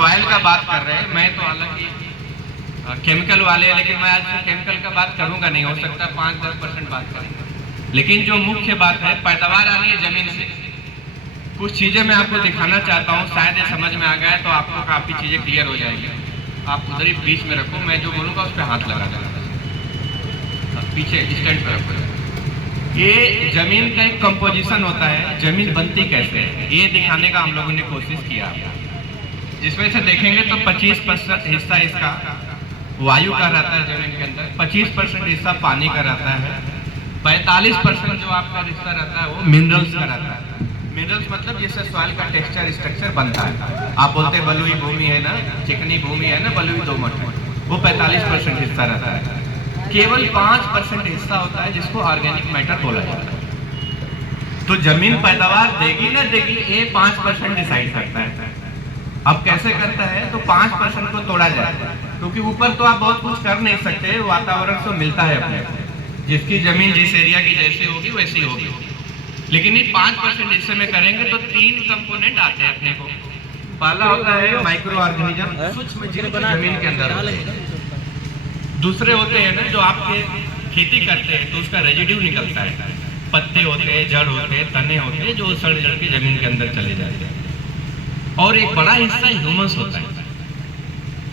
Soil का बात कर रहे हैं, मैं तो हालांकि केमिकल वाले हैं, लेकिन मैं आज केमिकल का बात करूंगा नहीं, हो सकता है 5-10% बात करेंगे। लेकिन जो मुख्य बात है, पैदावार आ रही है जमीन से। कुछ चीजें मैं आपको दिखाना चाहता हूँ, शायद ये समझ में आ गया तो आपको काफी चीजें क्लियर हो जाएंगी। आप उधर ही बीच में रखो, मैं जो बोलूँगा उस पर हाथ लगा देना, पीछे स्टैंड पर रखो। ये जमीन का एक कंपोजिशन होता है, जमीन बनती कैसे है ये दिखाने का हम लोगों ने कोशिश किया, जिसमें से देखेंगे तो 25% हिस्सा इसका वायु का रहता है जमीन के अंदर, 25% हिस्सा पानी का रहता है, 45% जो आपका हिस्सा रहता है वो मिनरल्स का रहता है। मिनरल्स मतलब जिससे सॉइल का टेक्सचर स्ट्रक्चर बनता है। आप बोलते हैं बलुई भूमि है ना, चिकनी भूमि है ना, बलुई दोमट है, वो 45% हिस्सा रहता है। केवल 5% हिस्सा होता है जिसको ऑर्गेनिक मैटर बोला जाता है। तो जमीन पैदावार देगी ना देगी, ये 5% डिसाइड करता है। अब कैसे करता है, तो 5% को तोड़ा जाए, क्योंकि ऊपर तो आप बहुत कुछ कर नहीं सकते, वातावरण से मिलता है अपने, जिसकी जमीन जिस एरिया की जैसी होगी वैसी होगी। लेकिन ये 5% हिस्से में करेंगे तो 3 कंपोनेंट आते हैं अपने को। पहला होता है माइक्रो ऑर्गेनिज्म, सूक्ष्म जीव जमीन के अंदर होते हैं। दूसरे होते हैं ना जो आपके खेती करते हैं तो उसका रेजिड्यू निकलता है, पत्ते होते हैं, जड़ होते हैं, तने होते हैं, जो सड़ जड़ के जमीन के अंदर चले जाते हैं। और एक बड़ा हिस्सा ह्यूमस होता है।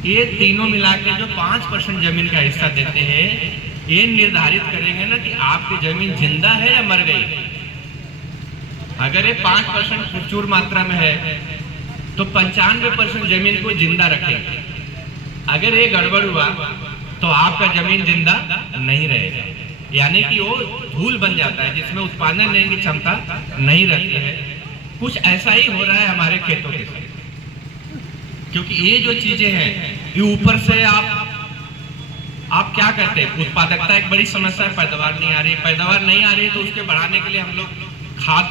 ये तीनों मिला के जो 5% जमीन का हिस्सा देते हैं, ये निर्धारित करेंगे ना कि आपकी जमीन जिंदा है या मर गई। अगर ये 5% प्रचुर मात्रा में है तो 95% जमीन को जिंदा रखेंगे। अगर ये गड़बड़ हुआ तो आपका जमीन जिंदा नहीं रहेगा, यानी कि वो धूल बन जाता है जिसमें उत्पादन लेने की क्षमता नहीं रहती है। कुछ ऐसा ही हो रहा है हमारे खेतों के साथ, क्योंकि ये जो चीजें हैं ये ऊपर से आप क्या करते हैं, उत्पादकता एक बड़ी समस्या है, पैदावार नहीं आ रही। पैदावार नहीं आ रही तो उसके बढ़ाने के लिए हम लोग खाद,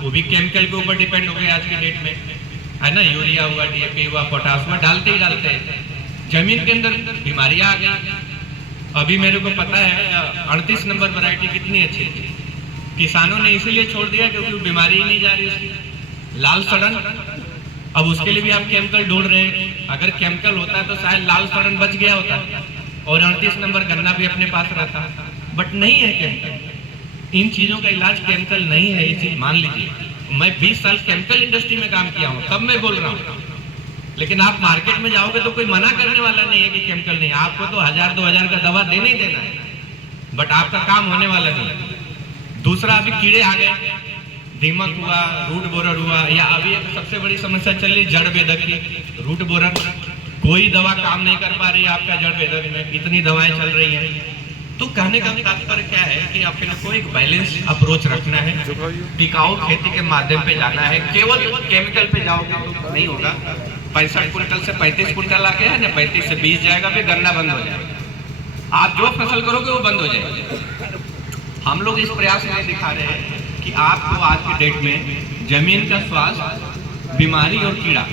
वो भी केमिकल के ऊपर डिपेंड हो गए आज की डेट में, है ना। यूरिया हुआ, डीएपी हुआ, पोटाश हुआ, डालते ही डालते जमीन के अंदर बीमारियां आ गई। अभी मेरे को पता है 38 नंबर वैरायटी कितनी अच्छी थी, किसानों ने इसीलिए छोड़ दिया क्योंकि बीमारी ही नहीं जा रही उसकी। लाल सड़न, अब उसके लिए भी आप केमिकल ढूंढ रहे हैं। अगर केमिकल होता है तो शायद लाल सड़न बच गया होता और 38 नंबर गन्ना भी अपने पास रहता, बट नहीं है केमिकल। इन चीजों का इलाज केमिकल नहीं है, ये चीज मान लीजिए। मैं 20 साल केमिकल इंडस्ट्री में काम किया हूँ, तब मैं बोल रहा हूँ। लेकिन आप मार्केट में जाओगे तो कोई मना करने वाला नहीं है कि केमिकल नहीं, आपको तो 1000-2000 का दवा देना ही देना है, बट आपका काम होने वाला नहीं। दूसरा, अभी कीड़े आ गए, दीमक हुआ, रूट बोरर हुआ, या अभी एक सबसे बड़ी समस्या चल रही जड़ बेधक की, रूट बोरर। कोई दवा काम नहीं कर पा रही है आपका जड़ बेधक में, इतनी दवाएं चल रही हैं। तो कहने का तात्पर्य क्या है कि अपने को एक बैलेंस अप्रोच रखना है, टिकाऊ खेती के माध्यम पे जाना है। केवल केमिकल पे जाओगे तो नहीं होगा। 65 कुंटल से 35 कुंटल आ गया है ना, 35 से 20 जाएगा, फिर गन्ना बंद हो जाएगा। आप जो फसल करोगे वो बंद हो जाएगा। हम लोग इस प्रयास में दिखा रहे हैं कि आपको आज की डेट में जमीन का स्वास्थ्य, बीमारी और कीड़ा,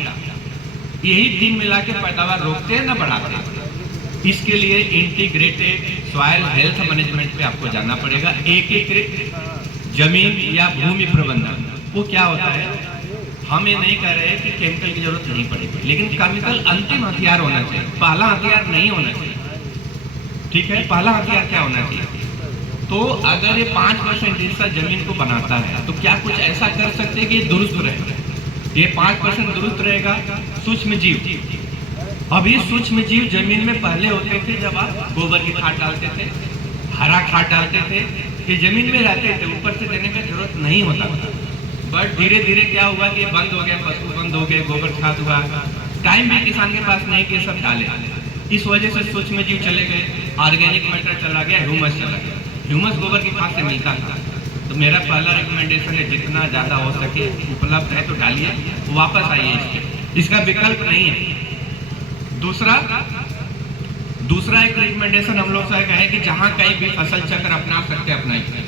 यही 3 मिला के पैदावार रोकते हैं ना बढ़ाते हैं। इसके लिए इंटीग्रेटेड सॉइल हेल्थ मैनेजमेंट पे आपको जाना पड़ेगा। एकीकृत जमीन या भूमि प्रबंधन, वो क्या होता है, हम ये नहीं कह रहे कि केमिकल की जरूरत नहीं पड़ेगी, लेकिन केमिकल अंतिम हथियार होना चाहिए, पहला हथियार नहीं होना चाहिए। ठीक है, पहला हथियार क्या होना चाहिए? तो अगर ये 5% हिस्सा जमीन को बनाता है तो क्या कुछ ऐसा कर सकते हैं कि दुरुस्त रहे। ये 5% दुरुस्त रहेगा। सूक्ष्म जीव, अब ये सूक्ष्म जीव जमीन में पहले होते थे जब आप गोबर की खाद डालते थे, हरा खाद डालते थे, ये जमीन में रहते थे, ऊपर से देने की जरूरत नहीं होता था। बट धीरे धीरे क्या हुआ कि बंद हो गया, पशु बंद हो गए, गोबर खाद हुआ, टाइम भी किसान के पास नहीं कि सब डाले। इस वजह से सूक्ष्म जीव चले गए, ऑर्गेनिक मैटर चला गया, ह्यूमस चला गया। ह्यूमस गोबर की खाद से मिलता था। तो मेरा पहला रिकमेंडेशन है जितना ज़्यादा हो सके उपलब्ध है तो डालिए, वापस आइए, इसका विकल्प नहीं है। दूसरा एक रिकमेंडेशन हम लोग से है कि जहाँ कहीं भी फसल चक्र अपना सकते अपनाइए।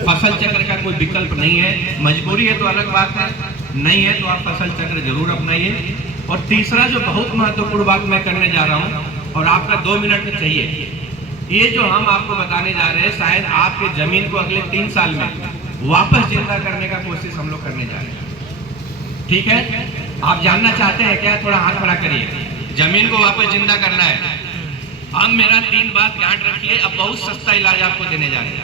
फसल चक्र का कोई विकल्प नहीं है, मजबूरी है तो अलग बात है, नहीं है तो आप फसल चक्र जरूर अपनाइए। और तीसरा जो बहुत महत्वपूर्ण बात मैं करने जा रहा हूँ और आपका 2 मिनट में चाहिए, ये जो हम आपको बताने जा रहे हैं शायद आपके जमीन को अगले 3 साल में वापस जिंदा करने का कोशिश हम लोग करने जा रहे हैं। ठीक है, आप जानना चाहते हैं क्या? थोड़ा हाथ खड़ा करिए। जमीन को वापस जिंदा करना है। अब मेरा 3 बात याद रखिए, अब बहुत सस्ता इलाज आपको देने जा रहे हैं।